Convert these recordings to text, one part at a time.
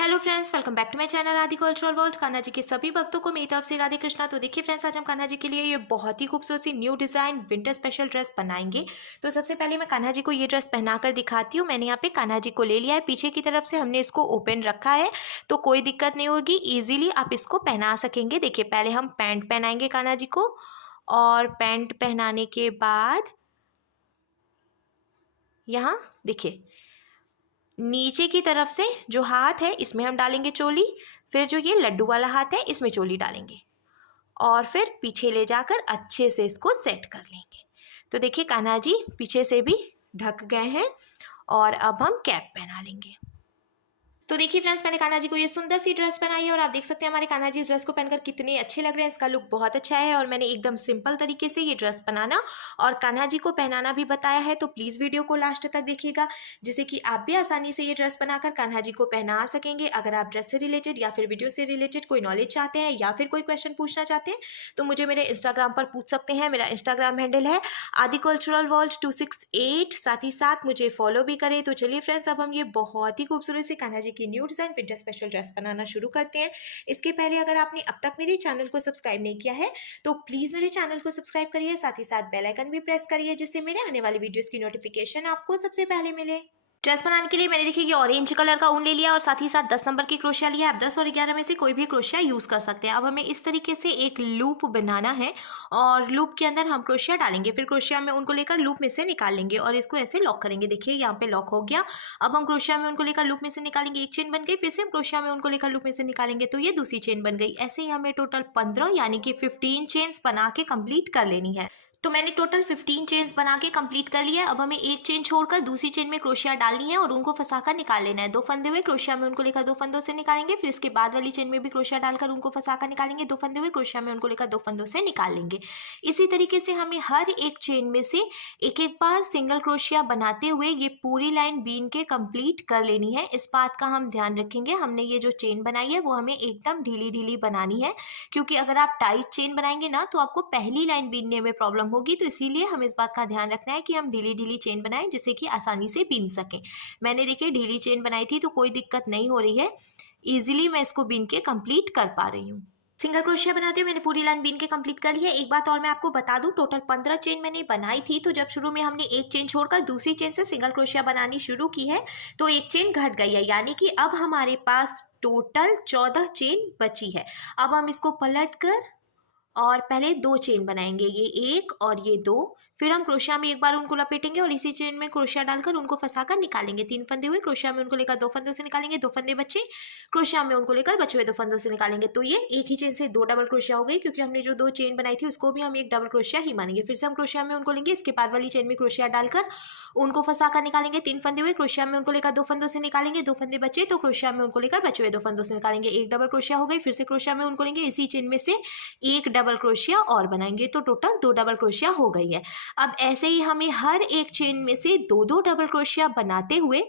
Hello friends, welcome back to my channel Aadi cultural world. Kanha ji के सभी भक्तों को मेरी तरफ से राधे कृष्णा। तो देखिए फ्रेंड्स, आज हम कान्हा जी के लिए ये बहुत ही खूबसूरत सी new design winter special dress बनाएंगे। तो सबसे पहले मैं कान्हा जी को ये ड्रेस पहनाकर दिखाती हूँ। मैंने यहाँ पे कान्हा जी को ले लिया है, पीछे की तरफ से हमने इसको ओपन रखा है, तो कोई दिक्कत नहीं होगी, ईजिली आप इसको पहना सकेंगे। देखिए पहले हम पैंट पहनाएंगे कान्हा जी को, और पैंट पहनाने के बाद यहाँ देखिए नीचे की तरफ से जो हाथ है इसमें हम डालेंगे चोली, फिर जो ये लड्डू वाला हाथ है इसमें चोली डालेंगे, और फिर पीछे ले जाकर अच्छे से इसको सेट कर लेंगे। तो देखिए कान्हा जी पीछे से भी ढक गए हैं, और अब हम कैप पहना लेंगे। तो देखिए फ्रेंड्स, मैंने कान्हा जी को ये सुंदर सी ड्रेस पहनाई है, और आप देख सकते हैं हमारे कान्हा जी इस ड्रेस को पहनकर कितने अच्छे लग रहे हैं। इसका लुक बहुत अच्छा है, और मैंने एकदम सिंपल तरीके से ये ड्रेस बनाना और कान्हा जी को पहनाना भी बताया है। तो प्लीज़ वीडियो को लास्ट तक देखिएगा, जिससे कि आप भी आसानी से ये ड्रेस बनाकर कान्हा जी को पहना सकेंगे। अगर आप ड्रेस से रिलेटेड या फिर वीडियो से रिलेटेड कोई नॉलेज चाहते हैं या फिर कोई क्वेश्चन पूछना चाहते हैं, तो मुझे मेरे इंस्टाग्राम पर पूछ सकते हैं। मेरा इंस्टाग्राम हैंडल है आदि कल्चरल वर्ल्ड 268। साथ ही साथ मुझे फॉलो भी करें। तो चलिए फ्रेंड्स, अब हम ये बहुत ही खूबसूरत से कान्हा जी की new design winter special dress बनाना शुरू करते हैं। इसके पहले अगर आपने अब तक मेरे चैनल को सब्सक्राइब नहीं किया है, तो प्लीज़ मेरे चैनल को सब्सक्राइब करिए, साथ ही साथ बेल आइकन भी प्रेस करिए, जिससे मेरे आने वाली वीडियोस की नोटिफिकेशन आपको सबसे पहले मिले। ड्रेस बनाने के लिए मैंने देखिए ये ऑरेंज कलर का ऊन ले लिया, और साथ ही साथ 10 नंबर की क्रोशिया लिया है। आप 10 और 11 में से कोई भी क्रोशिया यूज़ कर सकते हैं। अब हमें इस तरीके से एक लूप बनाना है, और लूप के अंदर हम क्रोशिया डालेंगे, फिर क्रोशिया में उनको लेकर लूप में से निकालेंगे और इसको ऐसे लॉक करेंगे। देखिए यहाँ पे लॉक हो गया। अब हम क्रोशिया में उनको लेकर लूप में से निकालेंगे, एक चेन बन गई, फिर से हम क्रोशिया में उनको लेकर लूप में से निकालेंगे, तो ये दूसरी चेन बन गई। ऐसे ही हमें टोटल 15 यानी कि 15 चेन्स बना के कंप्लीट कर लेनी है। तो मैंने टोटल 15 चेन्स बना के कंप्लीट कर लिया है। अब हमें एक चेन छोड़कर दूसरी चेन में क्रोशिया डालनी है और उनको फंसाकर निकाल लेना है। दो फंदे हुए क्रोशिया में उनको लेकर दो फंदों से निकालेंगे, फिर इसके बाद वाली चेन में भी क्रोशिया डालकर उनको फंसाकर निकालेंगे। दो फंदे हुए क्रोशिया में उनको लेकर दो फंदों से निकाल लेंगे। इसी तरीके से हमें हर एक चेन में से एक एक बार सिंगल क्रोशिया बनाते हुए ये पूरी लाइन बीन के कंप्लीट कर लेनी है। इस बात का हम ध्यान रखेंगे, हमने ये जो चेन बनाई है वो हमें एकदम ढीली ढीली बनानी है, क्योंकि अगर आप टाइट चेन बनाएंगे ना तो आपको पहली लाइन बीनने में प्रॉब्लम होगी। तो इसीलिए हमें इस बात का ध्यान रखना है कि हम ढीली ढीली चेन बनाएं, जिससे कि आसानी से बीन सकें। मैंने देखिए ढीली चेन बनाई थी, तो कोई दिक्कत नहीं हो रही है, इजीली मैं इसको बीन के कंप्लीट कर पा रही हूँ। सिंगल क्रोशिया बनाते हुए मैंने पूरी लाइन बीन के कंप्लीट कर लिया। एक बात और मैं आपको बता दूं, टोटल 15 चेन मैंने बनाई थी। तो जब शुरू में हमने एक चेन छोड़कर दूसरी चेन से सिंगल क्रोशिया बनानी शुरू की है, तो एक चेन घट गई है, यानी कि अब हमारे पास टोटल 14 चेन बची है। अब हम इसको पलट कर और पहले दो चेन बनाएंगे, ये एक और ये दो, फिर हम क्रोशिया में एक बार उनको लपेटेंगे और इसी चेन में क्रोशिया डालकर उनको फंसाकर निकालेंगे। तीन फंदे हुए क्रोशिया में उनको लेकर दो फंदों से निकालेंगे, दो फंदे बचे क्रोशिया में उनको लेकर बचे हुए दो फंदों से निकालेंगे। तो ये एक ही चेन से दो डबल क्रोशिया हो गई, क्योंकि हमने जो दो चेन बनाई थी उसको भी हम एक डबल क्रोशिया ही मानेंगे। फिर से हम क्रोशिया में उनको लेंगे, इसके बाद वाली चेन में क्रोशिया डालकर उनको फंसाकर निकालेंगे। तीन फंदे हुए क्रोशिया में उनको लेकर दो फंदों से निकालेंगे, दो फंदे बचे तो क्रोशिया में उनको लेकर बचे हुए दो फंदों से निकालेंगे, एक डबल क्रोशिया हो गई। फिर से क्रोशिया में उनको लेंगे, इसी चेन में से एक डबल क्रोशिया और बनाएंगे, तो टोटल दो डबल क्रोशिया हो गई है। अब ऐसे ही हमें हर एक चेन में से दो दो डबल क्रोशिया बनाते हुए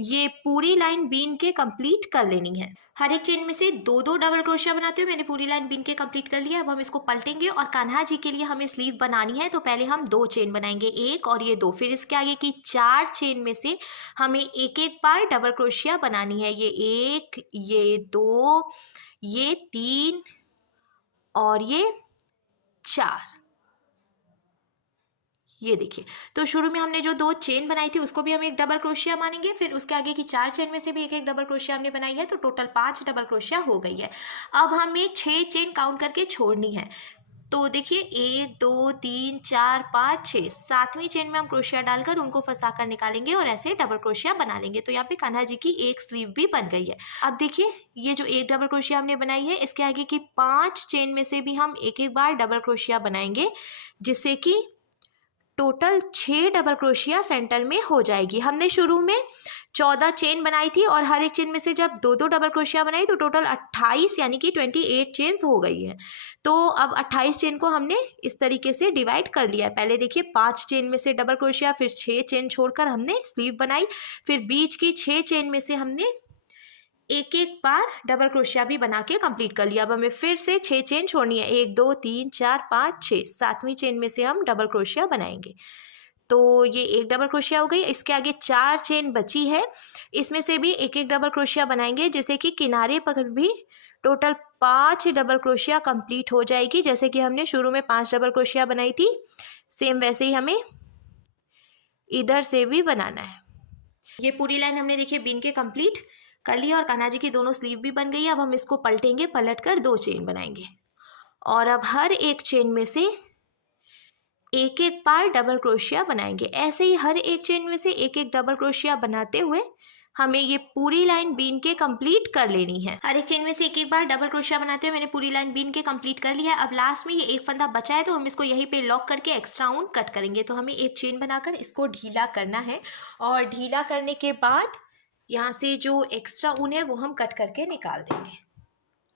ये पूरी लाइन बीन के कंप्लीट कर लेनी है। हर एक चेन में से दो दो डबल क्रोशिया बनाते हुए मैंने पूरी लाइन बीन के कंप्लीट कर लिया। अब हम इसको पलटेंगे और कान्हा जी के लिए हमें स्लीव बनानी है। तो पहले हम दो चेन बनाएंगे, एक और ये दो, फिर इसके आगे की चार चेन में से हमें एक एक बार डबल क्रोशिया बनानी है। ये एक, ये दो, ये तीन और ये चार। ये देखिए, तो शुरू में हमने जो दो चेन बनाई थी उसको भी हम एक डबल क्रोशिया मानेंगे, फिर उसके आगे की चार चेन में से भी एक एक डबल क्रोशिया हमने बनाई है, तो टोटल 5 डबल क्रोशिया हो गई है। अब हमें 6 चेन काउंट करके छोड़नी है। तो देखिए 1 2 3 4 5 6, सातवीं चेन में हम क्रोशिया डालकर उनको फंसाकर निकालेंगे और ऐसे डबल क्रोशिया बना लेंगे। तो यहाँ पे कान्हा जी की एक स्लीव भी बन गई है। अब देखिए ये जो एक डबल क्रोशिया हमने बनाई है, इसके आगे की 5 चेन में से भी हम एक एक बार डबल क्रोशिया बनाएंगे, जिससे कि टोटल 6 डबल क्रोशिया सेंटर में हो जाएगी। हमने शुरू में 14 चेन बनाई थी, और हर एक चेन में से जब दो दो डबल क्रोशिया बनाई तो टोटल 28 यानी कि 28 चेन्स हो गई है। तो अब 28 चेन को हमने इस तरीके से डिवाइड कर लिया है। पहले देखिए 5 चेन में से डबल क्रोशिया, फिर 6 चेन छोड़कर हमने स्लीव बनाई, फिर बीच की 6 चेन में से हमने एक एक बार डबल क्रोशिया भी बना के कंप्लीट कर लिया। अब हमें फिर से 6 चेन छोड़नी है, 1 2 3 4 5 6, सातवीं चेन में से हम डबल क्रोशिया बनाएंगे। तो ये एक डबल क्रोशिया हो गई। इसके आगे 4 चेन बची है, इसमें से भी एक एक डबल क्रोशिया बनाएंगे, जैसे कि किनारे पर भी टोटल 5 डबल क्रोशिया कंप्लीट हो जाएगी। जैसे कि हमने शुरू में 5 डबल क्रोशिया बनाई थी, सेम वैसे ही हमें इधर से भी बनाना है। ये पूरी लाइन हमने देखिए बीन के कंप्लीट कर लिया और कान्हा जी की दोनों स्लीव भी बन गई है। अब हम इसको पलटेंगे, पलट कर 2 चेन बनाएंगे और अब हर एक चेन में से एक एक बार डबल क्रोशिया बनाएंगे। ऐसे ही हर एक चेन में से एक एक डबल क्रोशिया बनाते हुए हमें ये पूरी लाइन बीन के कंप्लीट कर लेनी है। हर एक चेन में से एक एक बार डबल क्रोशिया बनाते हुए मैंने पूरी लाइन बीन के कंप्लीट कर लिया है। अब लास्ट में ये एक फंदा बचा है, तो हम इसको यहीं पे लॉक करके एक्स्ट्रा ऊन कट करेंगे। तो हमें एक चेन बनाकर इसको ढीला करना है और ढीला करने के बाद यहाँ से जो एक्स्ट्रा ऊन है वो हम कट करके निकाल देंगे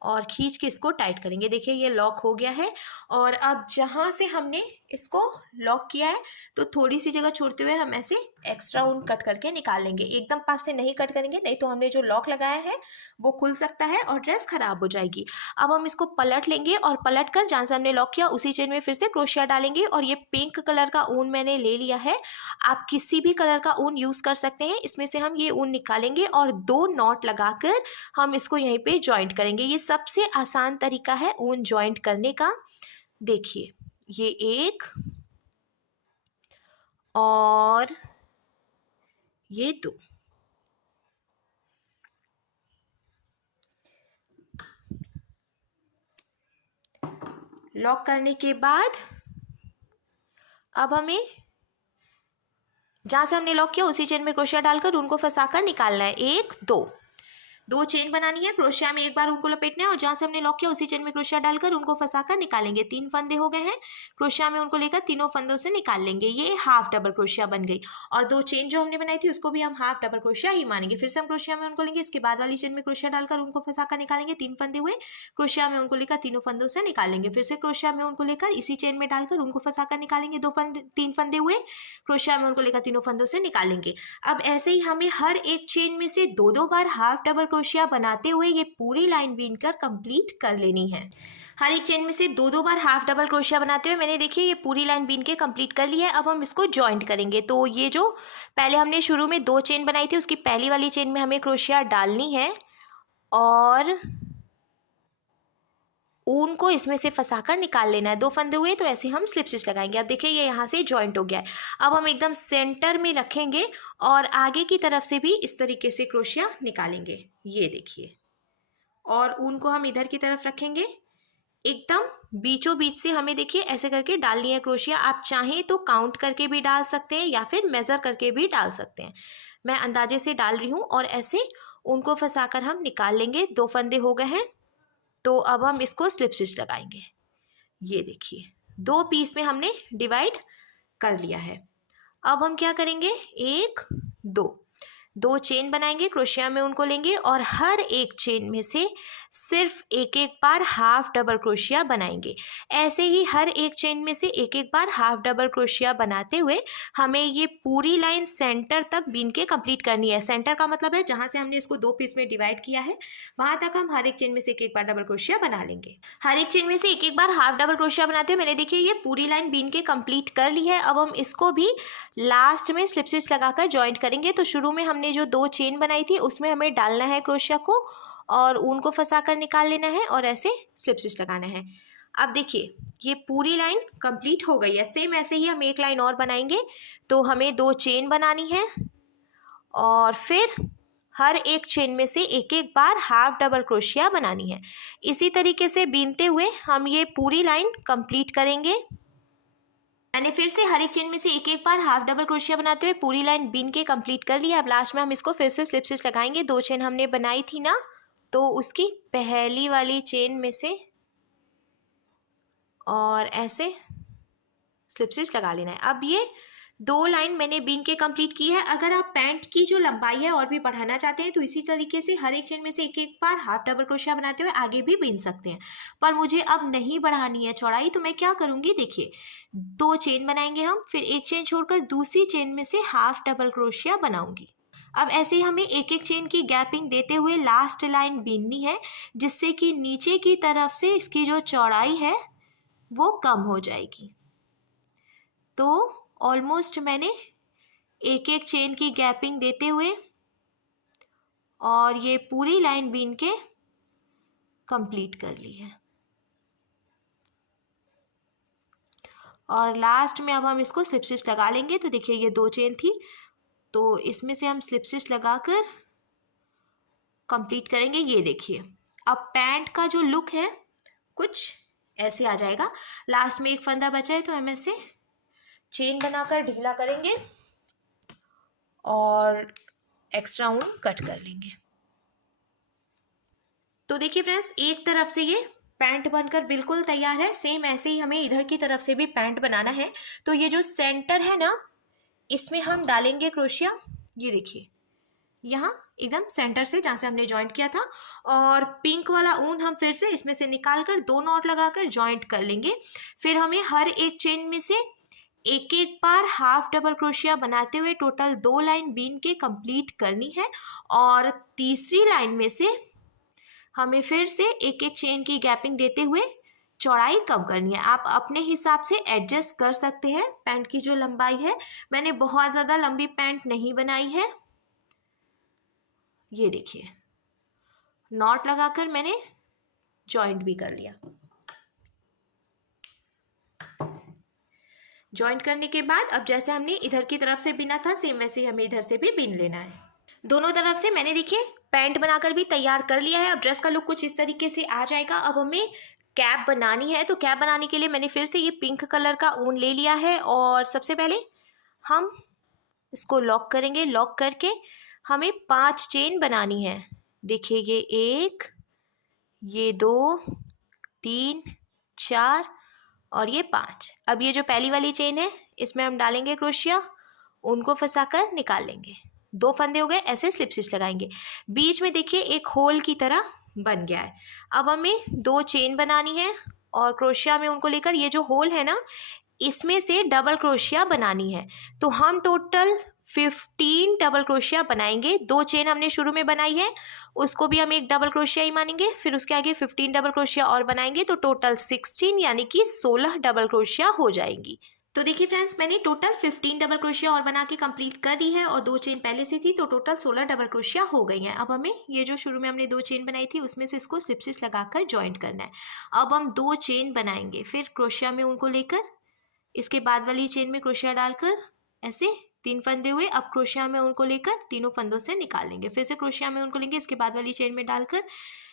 और खींच के इसको टाइट करेंगे। देखिए ये लॉक हो गया है। और अब जहाँ से हमने इसको लॉक किया है तो थोड़ी सी जगह छोड़ते हुए हम ऐसे एक्स्ट्रा ऊन कट करके निकाल लेंगे। एकदम पास से नहीं कट करेंगे, नहीं तो हमने जो लॉक लगाया है वो खुल सकता है और ड्रेस खराब हो जाएगी। अब हम इसको पलट लेंगे और पलट कर जहाँ से हमने लॉक किया उसी चेन में फिर से क्रोशिया डालेंगे। और ये पिंक कलर का ऊन मैंने ले लिया है, आप किसी भी कलर का ऊन यूज़ कर सकते हैं। इसमें से हम ये ऊन निकालेंगे और 2 नॉट लगाकर हम इसको यहीं पे जॉइंट करेंगे। ये सबसे आसान तरीका है ऊन जॉइंट करने का। देखिए ये एक और ये 2। लॉक करने के बाद अब हमें जहां से हमने लॉक किया उसी चेन में क्रोशिया डालकर उनको फंसाकर निकालना है। 1 2 चेन बनानी है, क्रोशिया में एक बार उनको लपेटना है और जहाँ से हमने लॉक किया उसी चेन में क्रोशिया डालकर उनको फंसाकर निकालेंगे। 3 फंदे हो गए हैं, क्रोशिया में उनको लेकर तीनों फंदों से निकाल लेंगे। ये हाफ डबल क्रोशिया बन गई। और 2 चेन जो हमने बनाई थी उसको भी हम हाफ डबल क्रोशिया ही मानेंगे। फिर से हम क्रोशिया में उनको लेंगे, इसके बाद वाली चेन में क्रोशिया डालकर उनको फंसाकर निकालेंगे। 3 फंदे हुए, क्रोशिया में उनको लेकर तीनों फंदों से निकालेंगे। फिर से क्रोशिया में उनको लेकर इसी चेन में डालकर उनको फंसाकर निकालेंगे। 3 फंदे हुए, क्रोशिया में उनको लेकर तीनों फंदों से निकालेंगे। अब ऐसे ही हमें हर एक चेन में से 2 बार हाफ डबल क्रोशिया बनाते हुए ये पूरी लाइन बीनकर कंप्लीट कर लेनी है। हर एक चेन में से 2 बार हाफ डबल क्रोशिया बनाते हुए मैंने देखिए ये पूरी लाइन बीन के कंप्लीट कर ली है। अब हम इसको जॉइंट करेंगे। तो ये जो पहले हमने शुरू में 2 चेन बनाई थी उसकी पहली वाली चेन में हमें क्रोशिया डालनी है और ऊन को इसमें से फंसाकर निकाल लेना है। 2 फंदे हुए तो ऐसे हम स्लिप स्टिच लगाएंगे। अब देखिए ये यहाँ से जॉइंट हो गया है। अब हम एकदम सेंटर में रखेंगे और आगे की तरफ से भी इस तरीके से क्रोशिया निकालेंगे। ये देखिए, और ऊन को हम इधर की तरफ रखेंगे। एकदम बीचों बीच से हमें देखिए ऐसे करके डालनी है क्रोशिया। आप चाहें तो काउंट करके भी डाल सकते हैं या फिर मेज़र करके भी डाल सकते हैं। मैं अंदाजे से डाल रही हूँ और ऐसे उनको फंसाकर हम निकाल लेंगे। 2 फंदे हो गए हैं, तो अब हम इसको स्लिप स्टिच लगाएंगे। ये देखिए 2 पीस में हमने डिवाइड कर लिया है। अब हम क्या करेंगे, 1 2 चेन बनाएंगे, क्रोशिया में उनको लेंगे और हर एक चेन में से सिर्फ एक एक बार हाफ डबल क्रोशिया बनाएंगे। ऐसे ही हर एक चेन में से एक एक बार हाफ डबल क्रोशिया बनाते हुए हमें ये पूरी लाइन सेंटर तक बीन के कंप्लीट करनी है। सेंटर का मतलब है जहाँ से हमने इसको 2 पीस में डिवाइड किया है वहाँ तक हम हर एक चेन में से एक एक बार डबल क्रोशिया बना लेंगे। हर एक चेन में से एक एक बार हाफ डबल क्रोशिया बनाते हुए मैंने देखिए ये पूरी लाइन बीन के कंप्लीट कर ली है। अब हम इसको भी लास्ट में स्लिप स्टिच लगाकर जॉइंट करेंगे। तो शुरू में हमने जो 2 चेन बनाई थी उसमें हमें डालना है क्रोशिया को और ऊन को फंसाकर निकाल लेना है और ऐसे स्लिप स्टिच लगाना है। अब देखिए ये पूरी लाइन कंप्लीट हो गई है। सेम ऐसे ही हम एक लाइन और बनाएंगे। तो हमें 2 चेन बनानी है और फिर हर एक चेन में से एक एक बार हाफ डबल क्रोशिया बनानी है। इसी तरीके से बीनते हुए हम ये पूरी लाइन कंप्लीट करेंगे। मैंने फिर से हर एक चेन में से एक एक बार हाफ डबल क्रोशिया बनाते हुए पूरी लाइन बीन के कंप्लीट कर लिया। अब लास्ट में हम इसको फिर से स्लिप स्टिच लगाएंगे। 2 चेन हमने बनाई थी ना, तो उसकी पहली वाली चेन में से और ऐसे स्लिप स्टिच लगा लेना है। अब ये 2 लाइन मैंने बीन के कंप्लीट की है। अगर आप पैंट की जो लंबाई है और भी बढ़ाना चाहते हैं तो इसी तरीके से हर एक चेन में से एक एक बार हाफ डबल क्रोशिया बनाते हुए आगे भी बीन सकते हैं। पर मुझे अब नहीं बढ़ानी है चौड़ाई, तो मैं क्या करूँगी, देखिए 2 चेन बनाएंगे हम, फिर एक चेन छोड़कर दूसरी चेन में से हाफ डबल क्रोशिया बनाऊंगी। अब ऐसे ही हमें एक एक चेन की गैपिंग देते हुए लास्ट लाइन बीननी है, जिससे कि नीचे की तरफ से इसकी जो चौड़ाई है वो कम हो जाएगी। तो ऑलमोस्ट मैंने एक एक चेन की गैपिंग देते हुए और ये पूरी लाइन बीन के कंप्लीट कर ली है। और लास्ट में अब हम इसको स्लिप स्टिच लगा लेंगे। तो देखिए ये 2 चेन थी, तो इसमें से हम स्लिप स्टिच लगाकर कंप्लीट करेंगे। ये देखिए अब पैंट का जो लुक है कुछ ऐसे आ जाएगा। लास्ट में एक फंदा बचा है तो हम ऐसे चेन बनाकर ढीला करेंगे और एक्स्ट्रा ऊन कट कर लेंगे। तो देखिए फ्रेंड्स, एक तरफ से ये पैंट बनकर बिल्कुल तैयार है। सेम ऐसे ही हमें इधर की तरफ से भी पैंट बनाना है। तो ये जो सेंटर है ना, इसमें हम डालेंगे क्रोशिया। ये देखिए यहाँ एकदम सेंटर से जहाँ से हमने जॉइंट किया था, और पिंक वाला ऊन हम फिर से इसमें से निकाल कर 2 नॉट लगाकर जॉइंट कर लेंगे। फिर हमें हर एक चेन में से एक एक बार हाफ डबल क्रोशिया बनाते हुए टोटल 2 लाइन बीन के कंप्लीट करनी है। और तीसरी लाइन में से हमें फिर से एक एक चेन की गैपिंग देते हुए चौड़ाई कम करनी है। आप अपने हिसाब से एडजस्ट कर सकते हैं पैंट की जो लंबाई है। मैंने बहुत ज़्यादा लंबी पैंट नहीं बनाई है। ये देखिए नॉट लगाकर मैंने जॉइंट भी कर लिया। जॉइंट करने के बाद अब जैसे हमने इधर की तरफ से बिना था, सेम वैसे ही हमें इधर से भी बिन लेना है। दोनों तरफ से मैंने देखिए पैंट बनाकर भी तैयार कर लिया है। अब ड्रेस का लुक कुछ इस तरीके से आ जाएगा। अब हमें कैप बनानी है। तो कैप बनाने के लिए मैंने फिर से ये पिंक कलर का ऊन ले लिया है और सबसे पहले हम इसको लॉक करेंगे। लॉक करके हमें 5 चेन बनानी है। देखिए ये 1, ये 2, 3, 4 और ये 5। अब ये जो पहली वाली चेन है इसमें हम डालेंगे क्रोशिया, उनको फंसाकर निकाल लेंगे। 2 फंदे हो गए, ऐसे स्लिप स्टिच लगाएंगे। बीच में देखिए एक होल की तरह बन गया है। अब हमें 2 चेन बनानी है और क्रोशिया में उनको लेकर ये जो होल है ना, इसमें से डबल क्रोशिया बनानी है। तो हम टोटल 15 डबल क्रोशिया बनाएंगे। 2 चेन हमने शुरू में बनाई है, उसको भी हम एक डबल क्रोशिया ही मानेंगे। फिर उसके आगे 15 डबल क्रोशिया और बनाएंगे, तो टोटल 16 यानी कि 16 डबल क्रोशिया हो जाएंगी। तो देखिए फ्रेंड्स, मैंने टोटल 15 डबल क्रोशिया और बना के कंप्लीट कर दी है और 2 चेन पहले से थी, तो टोटल 16 डबल क्रोशिया हो गई हैं। अब हमें ये जो शुरू में हमने 2 चेन बनाई थी उसमें से इसको स्लिप स्टिच लगाकर जॉइंट करना है। अब हम 2 चेन बनाएंगे, फिर क्रोशिया में उनको लेकर इसके बाद वाली चेन में क्रोशिया डालकर ऐसे 3 फंदे हुए। अब क्रोशिया में उनको लेकर तीनों फंदों से निकाल लेंगे। फिर से क्रोशिया में उनको लेंगे, इसके बाद वाली चेन में डालकर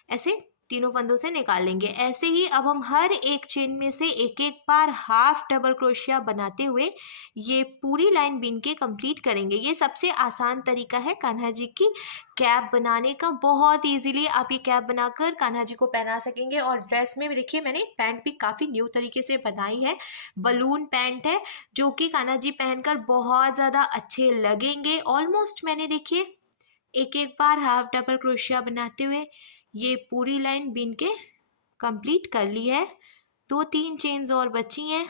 ऐसे तीनों फंदों से निकाल लेंगे। ऐसे ही अब हम हर एक चेन में से एक एक बार हाफ डबल क्रोशिया बनाते हुए ये पूरी लाइन बीन के कंप्लीट करेंगे। ये सबसे आसान तरीका है कान्हा जी की कैप बनाने का। बहुत इजीली आप ये कैप बनाकर कान्हा जी को पहना सकेंगे। और ड्रेस में भी देखिए मैंने पैंट भी काफ़ी न्यू तरीके से बनाई है। बलून पैंट है जो कि कान्हा जी पहनकर बहुत ज़्यादा अच्छे लगेंगे। ऑलमोस्ट मैंने देखिए एक एक बार हाफ डबल क्रोशिया बनाते हुए ये पूरी लाइन बीन के कंप्लीट कर ली है। 2-3 चेन्स और बची हैं,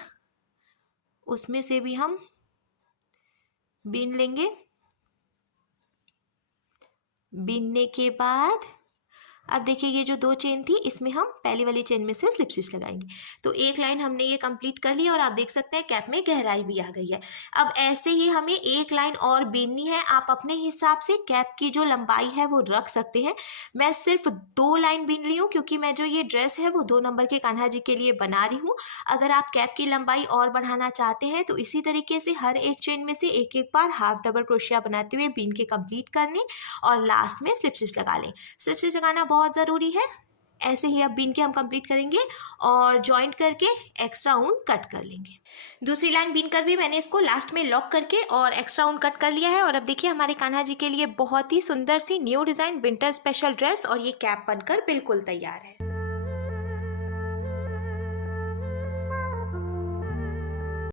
उसमें से भी हम बीन लेंगे। बीनने के बाद अब देखिए ये जो 2 चेन थी इसमें हम पहली वाली चेन में से स्लिप स्टिच लगाएंगे। तो एक लाइन हमने ये कंप्लीट कर ली और आप देख सकते हैं कैप में गहराई भी आ गई है। अब ऐसे ही हमें एक लाइन और बीननी है। आप अपने हिसाब से कैप की जो लंबाई है वो रख सकते हैं। मैं सिर्फ 2 लाइन बीन रही हूँ क्योंकि मैं जो ये ड्रेस है वो 2 नंबर के कान्हा जी के लिए बना रही हूँ। अगर आप कैप की लंबाई और बढ़ाना चाहते हैं तो इसी तरीके से हर एक चेन में से एक एक बार हाफ डबल क्रोशिया बनाते हुए बीन के कंप्लीट करने और लास्ट में स्लिप स्टिच लगा लें। स्लिप स्टिच लगाना बहुत ज़रूरी है। ऐसे ही अब बीन के हम कंप्लीट करेंगे और जॉइंट करके एक्स्ट्रा ऊन कट कर लेंगे। दूसरी लाइन बीन कर भी मैंने इसको लास्ट में लॉक करके और एक्स्ट्रा ऊन कट कर लिया है। और अब देखिए हमारे कान्हा जी के लिए बहुत ही सुंदर सी new design winter special dress और ये कैप बनकर बिल्कुल तैयार है।